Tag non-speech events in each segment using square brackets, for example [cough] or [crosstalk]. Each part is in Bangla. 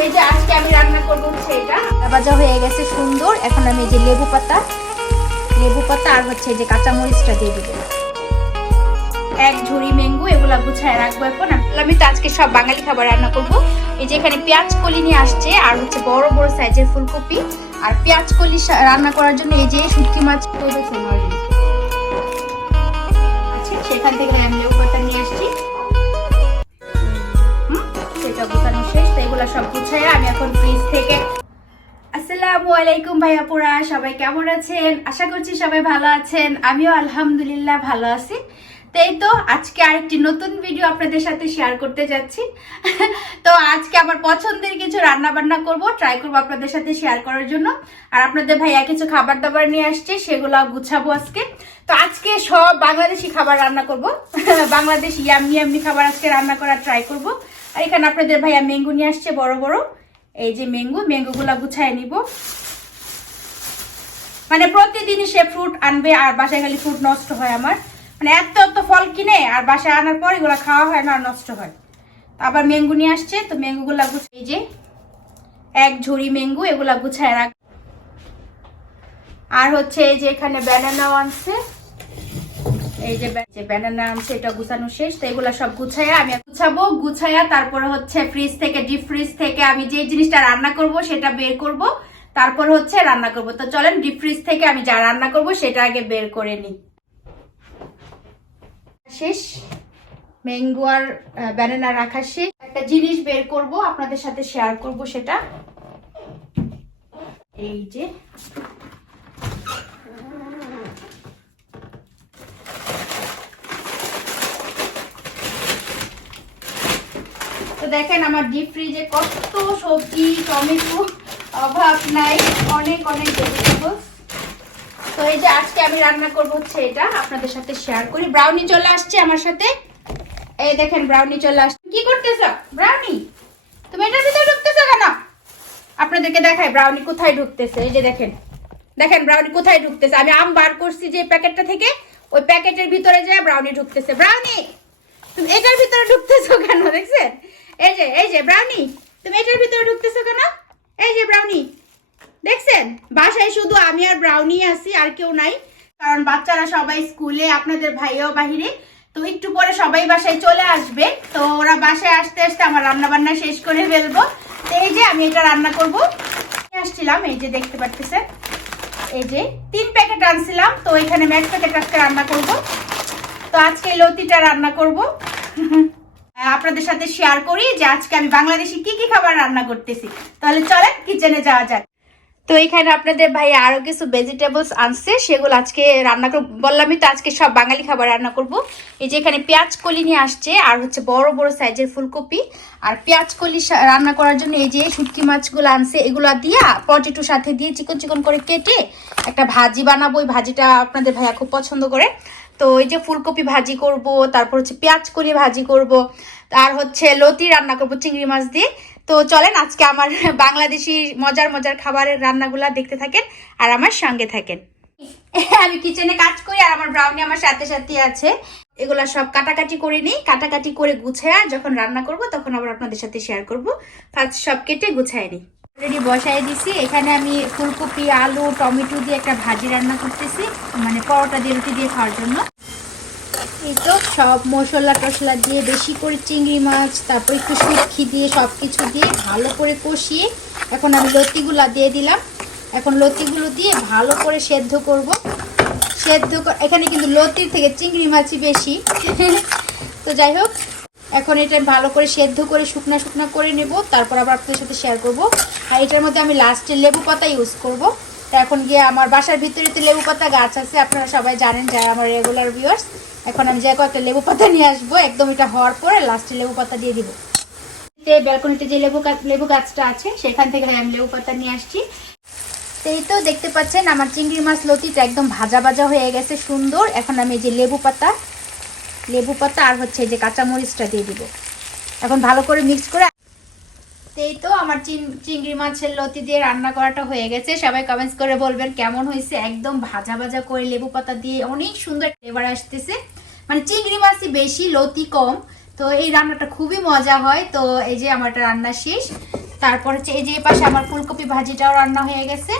আজকে আমি রান্না করব হচ্ছে এটা ভাজা হয়ে গেছে সুন্দর। এখন আমি যে লেবু পাতা। লেবু পাতা আর হচ্ছে যে কাঁচা মরিচটা দিয়ে দিব। এক ঝুড়ি ম্যাঙ্গো, এগুলা গুছায় রাখব এখন। আমি তো আজকে সব বাঙালি খাবার রান্না করব। এই যে এখানে পেঁয়াজ কলি নিয়ে আসছে, আর হচ্ছে বড় বড় সাইজের ফুলকপি। আর পেঁয়াজ কলি রান্না করার জন্য এই যে শুটকি মাছ করেছে। আচ্ছা সেখান থেকে আমি এগুলো সব গুছায় আমি এখন ফ্রিজ থেকে আসসালামু আলাইকুম ভাইয়াপুরা সবাই কেমন আছেন? আশা করছি সবাই ভালো আছেন। আমিও আলহামদুলিল্লাহ ভালো আছি। তো এই তো আজকে আরেকটি নতুন ভিডিও আপনাদের সাথে শেয়ার করতে যাচ্ছি। [laughs] তো আজকে আমার পছন্দের কিছু রান্না বান্না করব ট্রাই করব আপনাদের সাথে শেয়ার করার জন্য। আর আপনাদের ভাইয়া কিছু খাবার দাবার নিয়ে আসছে, সেগুলো গুছাবো আজকে। তো আজকে সব বাংলাদেশি খাবার রান্না করব। বাংলাদেশ ইয়ামি ইয়ামি খাবার আজকে রান্না করার ট্রাই করব। আর এখানে আপনাদের ভাইয়া ম্যাঙ্গো নিয়ে আসছে বড় বড়। এই যে ম্যাঙ্গো গুলা গুছায় নিব। মানে প্রতিদিনই সে ফ্রুট আনবে আর বাসায় খালি ফ্রুট নষ্ট হয় আমার। মানে এত এত ফল কিনে আর বাসায় আনার পর এগুলো খাওয়া হয় না, আর নষ্ট হয়। তো আবার ম্যাঙ্গো নিয়ে আসছে, তো ম্যাঙ্গো গুলা গুছাই এই যে এক ঝুড়ি ম্যাঙ্গো এগুলা গুছায় রাখ আর হচ্ছে এই যে এখানে ব্যানানাও আনছে। এই যে যে ব্যানানা আনছে এটা গুছানো শেষ। তো এগুলা সব গুছাইয়া আমি গুছাবো। গুছাইয়া তারপরে হচ্ছে ফ্রিজ থেকে ডিপ ফ্রিজ থেকে আমি যে জিনিসটা রান্না করব, সেটা বের করব। তারপর হচ্ছে রান্না করব। তো চলেন ডিপ ফ্রিজ থেকে আমি যা রান্না করব, সেটা আগে বের করে নিই। শেষ। ম্যাঙ্গো আর ব্যানানা রাখা শেষ। একটা জিনিস বের করব, আপনাদের সাথে শেয়ার করব সেটা। এই যে। তো দেখেন আমার ডিপ ফ্রিজে কত সবজি, টমেটো, অভাব নাই, অনেক অনেক ভেজিটেবলস তো এই যে আজকে আমি রান্না করব হচ্ছে এটা, আপনাদের সাথে শেয়ার করি। ব্রাউনি চলে আসছে আমার সাথে। এই দেখেন ব্রাউনি চলে আসছে। কি করতেছ? ব্রাউনি তুমি এটার ভিতরে ঢুকতেছো কেন? আপনাদেরকে দেখাই ব্রাউনি কোথায় ঢুকতেছে? এই যে দেখেন। দেখেন ব্রাউনি কোথায় ঢুকতেছে? আমি আম বার করছি যে প্যাকেটটা থেকে, ওই প্যাকেটের ভিতরে যায় ব্রাউনি ঢুকতেছে। ব্রাউনি তুমি এটার ভিতরে ঢুকতেছো কেন দেখছেন এই যে এই যে ব্রাউনি তুমি এটার ভিতরে ঢুকতেছো কেন? এই যে ব্রাউনি দেখছেন? বাসায় শুধু আমি আর ব্রাউনি আছি, আর কেউ নাই, কারণ বাচ্চারা সবাই স্কুলে, আপনাদের ভাইও বাহিরে, তো একটু পরে সবাই বাসায় চলে আসবে। তো ওরা বাসায় আসতে আসতে আমার রান্না বান্না শেষ করে ফেলব। এই যে, আমি এটা রান্না করব। আসছিলাম, এই যে, দেখতে পাচ্ছেন এই যে, তিন প্যাকেট আনছিলাম, তো এখানে আমি প্যাকেট আজকে রান্না করব। তো আজকে লতিটা রান্না করব। [laughs] আপনাদের সাথে শেয়ার করি যে আজকে আমি বাংলাদেশি কি কি খাবার রান্না করতেছি। তাহলে চলেন কিচেনে যাওয়া যাক। তো এখানে আপনাদের ভাই আরও কিছু ভেজিটেবলস আনছে, সেগুলো আজকে রান্না করব। বললামই তো আজকে সব বাঙালি খাবার রান্না করব। এই যে এখানে পেঁয়াজ কলি নিয়ে আসছে, আর হচ্ছে বড় বড় সাইজের ফুলকপি। আর পেঁয়াজ কলি রান্না করার জন্য এই যে শুটকি মাছগুলো আনছে, এগুলো দিয়ে পটেটো সাথে দিয়ে চিকন চিকন করে কেটে একটা ভাজি বানাবো। ওই ভাজিটা আপনাদের ভাইয়া খুব পছন্দ করে। তো এই যে ফুলকপি ভাজি করব, তারপর হচ্ছে পেঁয়াজ কলি ভাজি করব, আর হচ্ছে লতি রান্না করব, চিংড়ি মাছ দিয়ে। তো চলেন আজকে আমার [laughs] বাংলাদেশি মজার মজার খাবারের রান্নাগুলা দেখতে থাকেন আর আমার সঙ্গে থাকেন। [laughs] আমি কিচেনে কাজ করি আর আমার ব্রাউনি আমার সাথে সাথে আছে। এগুলা সব কাটাকাটি করে নিই, কাটাকাটি করে গুছায় যখন রান্না করব তখন আবার আপনাদের সাথে শেয়ার করব। ফার্স্ট সব কেটে গুছায় নিই। অলরেডি বসাই দিছি। এখানে আমি ফুলকপি, আলু, টমেটো দিয়ে একটা ভাজি রান্না করতেছি মানে পরোটা দিয়ে, রুটি দিয়ে খাওয়ার জন্য। এই তো সব মশলা টশলা দিয়ে বেশি করে চিংড়ি মাছ, তারপর একটু শুটকি দিয়ে সব কিছু দিয়ে ভালো করে কষিয়ে এখন আমি লতিগুলা দিয়ে দিলাম। এখন লতিগুলো দিয়ে ভালো করে সেদ্ধ করব। সেদ্ধ এখানে কিন্তু লতির থেকে চিংড়ি মাছই বেশি। [laughs] তো যাই হোক এখন এটা ভালো করে সেদ্ধ করে শুকনা শুকনা করে নেব, তারপর আবার আপনাদের সাথে শেয়ার করব। আর এটার মধ্যে আমি লাস্টে লেবু পাতা ইউজ করব। তো এখন গিয়ে আমার বাসার ভিতরে তো লেবু পাতা গাছ আছে, আপনারা সবাই জানেন যারা আমার রেগুলার ভিউয়ার্স এখন আমি যাই কয়েকটা লেবু পাতা নিয়ে আসব, একদম এটা হওয়ার পরে লাস্টে লেবু পাতা দিয়ে দিব। ব্যালকনিতে যে লেবু গাছ লেবু গাছটা আছে, সেখান থেকে আমি লেবু পাতা নিয়ে আসছি। এই তো দেখতে পাচ্ছেন আমার চিংড়ি মাছ লতিটা একদম ভাজা ভাজা হয়ে গেছে, সুন্দর। এখন আমি যে লেবু পাতা লেবু পাতা আর হচ্ছে যে কাঁচামরিচটা দিয়ে দিব। এখন ভালো করে মিক্স করে এই তো আমার চিং- চিংড়ি মাছের লতি দিয়ে রান্না করাটা হয়ে গেছে। সবাই কমেন্টস করে বলবেন কেমন হয়েছে? একদম ভাজা ভাজা করে লেবু পাতা দিয়ে অনেক সুন্দর ফ্লেভার আসতেছে। মানে চিংড়ি মাছই বেশি, লতি কম। তো এই রান্নাটা খুবই মজা হয়। তো এই যে আমার রান্না শেষ। তারপর হচ্ছে এই যে এই পাশে আমার ফুলকপি ভাজিটাও রান্না হয়ে গেছে।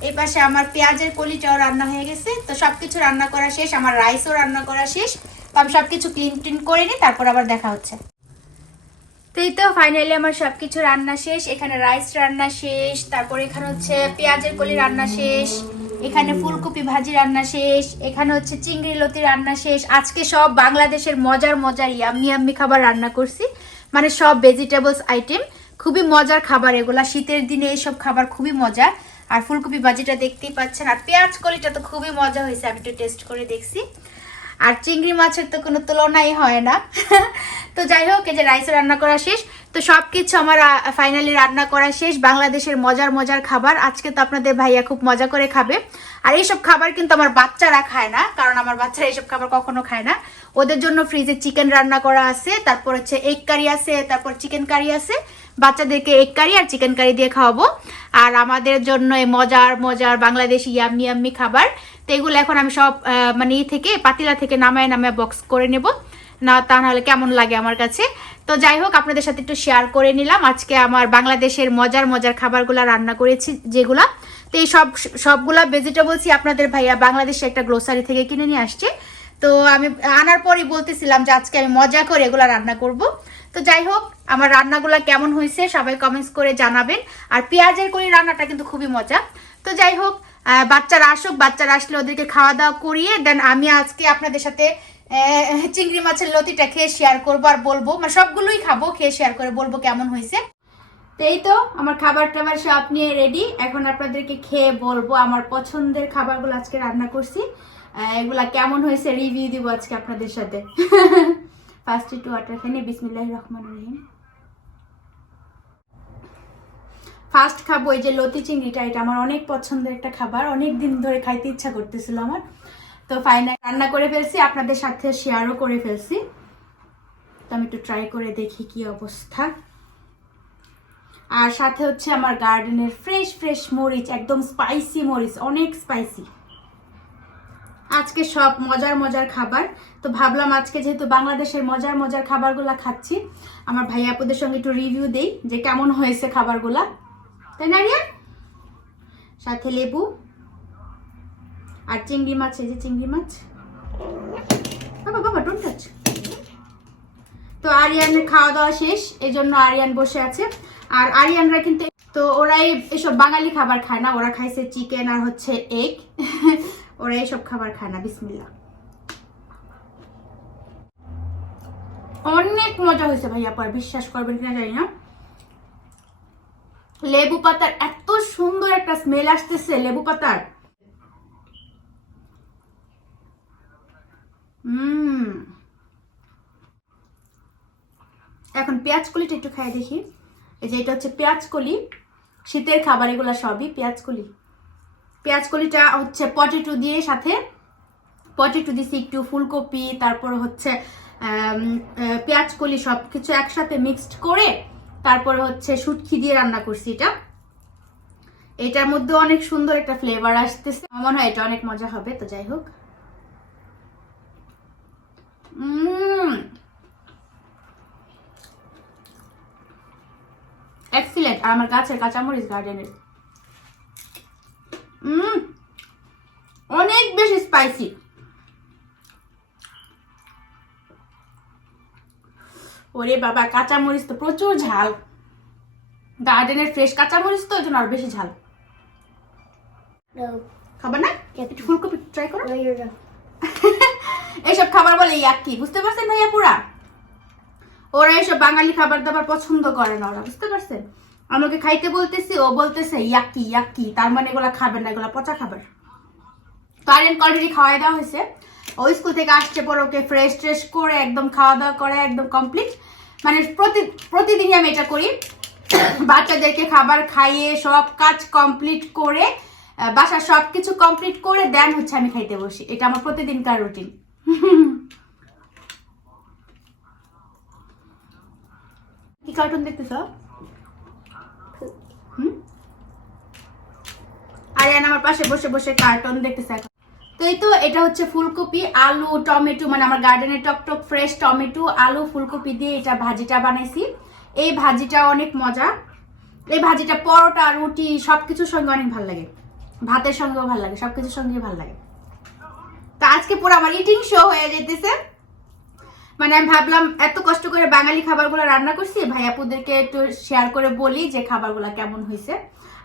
এই পাশে আমার পেঁয়াজের কলিটাও রান্না হয়ে গেছে। তো সব কিছু রান্না করা শেষ। আমার রাইসও রান্না করা শেষ। তো আমি সব কিছু ক্লিন টিন করে নিই তারপর আবার দেখা হচ্ছে। তো এই তো ফাইনালি আমার সব কিছু রান্না শেষ, এখানে রাইস রান্না শেষ, তারপর এখানে হচ্ছে পেঁয়াজের কলি রান্না শেষ, এখানে ফুলকপি ভাজি রান্না শেষ, এখানে হচ্ছে চিংড়ি লতি রান্না শেষ। আজকে সব বাংলাদেশের মজার মজার ইয়াম্মি ইয়াম্মি খাবার রান্না করছি। মানে সব ভেজিটেবলস আইটেম খুবই মজার খাবার এগুলা। শীতের দিনে এইসব খাবার খুবই মজা আর ফুলকপি ভাজিটা দেখতেই পাচ্ছেন, আর পেঁয়াজ কলিটা তো খুবই মজা হয়েছে, আমি একটু টেস্ট করে দেখছি। আর চিংড়ি মাছের তো কোনো তুলনাই হয় না। তো যাই হোক, এই যে রাইস রান্না করা শেষ। তো সব কিছু আমার ফাইনালি রান্না করা শেষ। বাংলাদেশের মজার মজার খাবার। আজকে তো আপনাদের ভাইয়া খুব মজা করে খাবে। আর এইসব খাবার কিন্তু আমার বাচ্চারা খায় না, কারণ আমার বাচ্চারা এইসব খাবার কখনো খায় না। ওদের জন্য ফ্রিজে চিকেন রান্না করা আছে, তারপর হচ্ছে এগ কারি আছে, তারপর চিকেন কারি আছে। বাচ্চাদেরকে এগ কারি আর চিকেন কারি দিয়ে খাওয়াবো। আর আমাদের জন্য এই মজার মজার বাংলাদেশি ইয়াম্মি ইয়াম্মি খাবার। তো এগুলো এখন আমি সব মানে ই থেকে, পাতিলা থেকে নামায় নামায় বক্স করে নেব। না, তা নাহলে কেমন লাগে আমার কাছে? তো যাই হোক, আপনাদের সাথে একটু শেয়ার করে নিলাম। আজকে আমার বাংলাদেশের মজার মজার খাবারগুলো রান্না করেছি যেগুলা। তো এই সব, সবগুলা ভেজিটেবলসই আপনাদের ভাইয়া বাংলাদেশে একটা গ্রোসারি থেকে কিনে নিয়ে আসছে। তো আমি আনার পরই বলতেছিলাম যে আজকে আমি মজা করে এগুলো রান্না করব। তো যাই হোক, আমার রান্নাগুলো কেমন হয়েছে সবাই কমেন্টস করে জানাবেন। আর পেঁয়াজের করি রান্নাটা কিন্তু খুবই মজা। তো যাই হোক বাচ্চারা আসুক, বাচ্চারা আসলে ওদেরকে খাওয়া দাওয়া করিয়ে দেন আমি আজকে আপনাদের সাথে চিংড়ি মাছের লতিটা খেয়ে শেয়ার করব আর বলব। মানে সবগুলোই খাব, খেয়ে শেয়ার করে বলব কেমন হয়েছে। তো এই তো, আমার খাবার টাবার সব নিয়ে রেডি এখন আপনাদেরকে খেয়ে বলব আমার পছন্দের খাবারগুলো আজকে রান্না করছি। এগুলা কেমন হয়েছে রিভিউ দিব আজকে আপনাদের সাথে। [laughs] ফার্স্ট একটু ওয়াটার খেয়ে নিই, বিসমিল্লাহির রহমানির রহিম ফার্স্ট খাব এই যে লতি চিংড়িটা এটা আমার অনেক পছন্দের একটা খাবার। অনেক দিন ধরে খাইতে ইচ্ছা করতেছিল আমার। তো ফাইনাল রান্না করে ফেলছি আপনাদের সাথে শেয়ারও করে ফেলছি। তো আমি একটু ট্রাই করে দেখি কি অবস্থা। আর সাথে হচ্ছে আমার গার্ডেনের ফ্রেশ ফ্রেশ মরিচ একদম স্পাইসি মরিচ অনেক স্পাইসি আজকে সব মজার মজার খাবার। তো ভাবলাম আজকে যেহেতু বাংলাদেশের মজার মজার খাবারগুলা খাচ্ছি, আমার ভাই আপুদের সঙ্গে একটু রিভিউ দেই যে কেমন হয়েছে খাবারগুলা। তাই না, রিয়া? সাথে লেবু আর চিংড়ি মাছ, এই যে চিংড়ি মাছ। বাবা বাবা টাচ তো আরিয়ানের খাওয়া দাওয়া শেষ এই জন্য আরিয়ান বসে আছে। আর আরিয়ানরা কিন্তু তো ওরাই এসব বাঙালি খাবার খায় না, ওরা খাইছে চিকেন আর হচ্ছে এগ ওরা এইসব খাবার খায় না বিসমিল্লা অনেক মজা হয়েছে ভাইয়া, পর বিশ্বাস করবেন কিনা জানি না। লেবু পাতার এত সুন্দর একটা স্মেল আসতেছে, লেবু পাতার। এখন পেঁয়াজ কলিটা একটু খাই দেখি। এই যে এটা হচ্ছে পেঁয়াজ কলি শীতের খাবার এগুলো সবই পেঁয়াজ কলি পেঁয়াজ কলিটা হচ্ছে পটেটো দিয়ে সাথে পটেটো দিছি একটু ফুলকপি, তারপর হচ্ছে পেঁয়াজ কলি সব কিছু একসাথে মিক্সড করে, তারপরে হচ্ছে শুটকি দিয়ে রান্না করছি এটা। এটার মধ্যে অনেক সুন্দর একটা ফ্লেভার আসতেছে। আমার মনে হয় এটা অনেক মজা হবে, তো যাই হোক। এক্সিলেন্ট আর আমার গাছের কাঁচামরিচ গার্ডেনের স্পাইসি ওরে বাবা, কাঁচামরিচ তো প্রচুর ঝাল। গার্ডেনের ফ্রেশ কাঁচামরিচ তো, ওই জন্য আর বেশি ঝাল. খাবার না একটু ফুলকপি ট্রাই করো. এইসব খাবার বলে ইয়াক্কি বুঝতে পারছেন ভাইয়া পুরা? ওরা এইসব বাঙালি খাবার দাবার পছন্দ করে না ওরা, বুঝতে পারছেন? আমাকে খাইতে বলতেছি, ও বলতেছে ইয়াক্কি ইয়াক্কি তার মানে এগুলা খাবেন না, এগুলা পচা খাবার। আরিয়ান অলরেডি খাওয়াই দেওয়া হয়েছে। ও স্কুল থেকে আসছে পর ওকে ফ্রেশ ট্রেশ করে একদম খাওয়া দাওয়া করে একদম কমপ্লিট মানে প্রতি, প্রতিদিনই আমি এটা করি। বাচ্চাদেরকে খাবার খাইয়ে সব কাজ কমপ্লিট করে বাসার সব কিছু কমপ্লিট করে দেন হচ্ছে আমি খাইতে বসি। এটা আমার প্রতিদিনকার রুটিন কি কার্টুন দেখতেছ? আরিয়ান আমার পাশে বসে বসে কার্টুন দেখতেছে। তো এই তো এটা হচ্ছে ফুলকপি, আলু, টমেটো মানে আমার গার্ডেনের টক টক ফ্রেশ টমেটো, আলু, ফুলকপি দিয়ে এটা ভাজিটা বানাইছি। এই ভাজিটা অনেক মজা। এই ভাজিটা পরোটা, রুটি, সবকিছুর সঙ্গে অনেক ভালো লাগে। ভাতের সঙ্গেও ভালো লাগে, সবকিছুর সঙ্গেই ভালো লাগে। তো আজকে পুরো আমার ইটিং শো হয়ে যেতেছে মানে আমি ভাবলাম, এত কষ্ট করে বাঙালি খাবারগুলো রান্না করছি, ভাইয়াপুদেরকে একটু শেয়ার করে বলি যে খাবারগুলো কেমন হয়েছে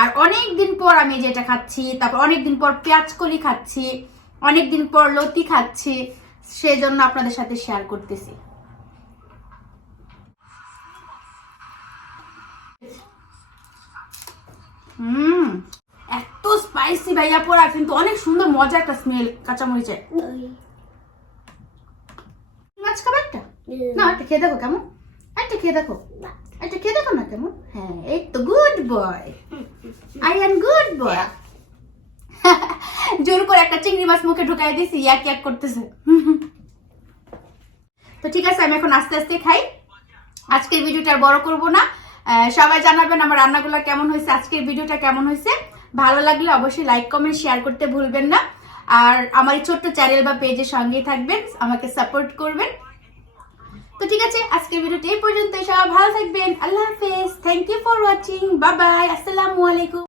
আর অনেক দিন পর আমি যেটা খাচ্ছি, তারপর অনেক দিন পর পেঁয়াজ কলি খাচ্ছি। অনেক দিন পর লতি খাচ্ছি সেই জন্য আপনাদের সাথে শেয়ার করতেছি। হুম এত স্পাইসি ভাইয়া পোড়া কিন্তু অনেক সুন্দর মজা একটা স্মেল কাঁচামরিচের। মাছ খাবার একটা? না একটা খেয়ে দেখো কেমন। একটা খেয়ে দেখো। একটা খেয়ে দেখো না কেমন। হ্যাঁ এই তো good boy I am good boy জোর করে একটা চিংড়ি মাছ মুখে ঢুকাই দিয়েছি, ইয়াক ইয়াক করতেছে। তো ঠিক আছে, আমি এখন আস্তে আস্তে খাই। আজকের ভিডিওটা বড় করব না। সবাই জানাবেন আমার রান্নাগুলো কেমন হয়েছে, আজকের ভিডিওটা কেমন হয়েছে। ভালো লাগলে অবশ্যই লাইক কমেন্ট শেয়ার করতে ভুলবেন না। আর আমার ছোট্ট চ্যানেল বা পেজের সঙ্গেই থাকবেন, আমাকে সাপোর্ট করবেন। তো ঠিক আছে, আজকের ভিডিওটা এই পর্যন্ত সবাই ভালো থাকবেন। আল্লাহ হাফেজ। Thank you for watching bye bye আসসালামু আলাইকুম।